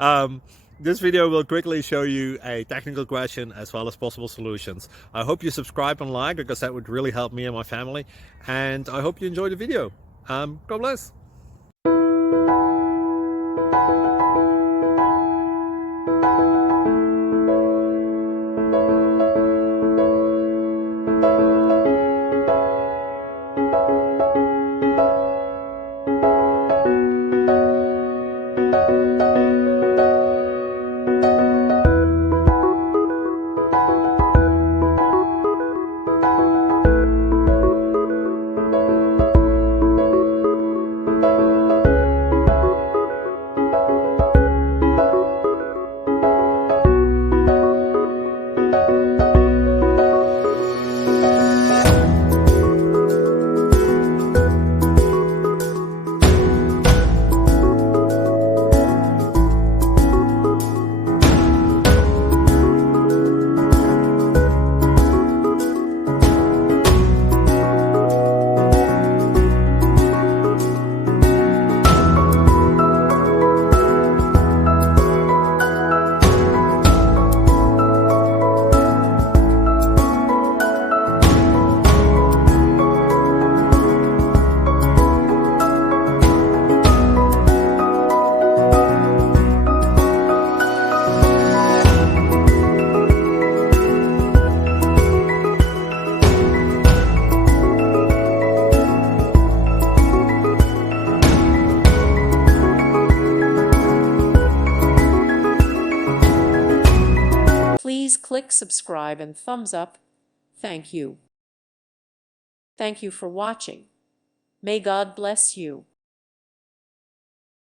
um, this video will quickly show you a technical question as well as possible solutions. I hope you subscribe and like because that would really help me and my family. And I hope you enjoy the video. God bless. Please click subscribe and thumbs up. Thank you. Thank you for watching. May God bless you.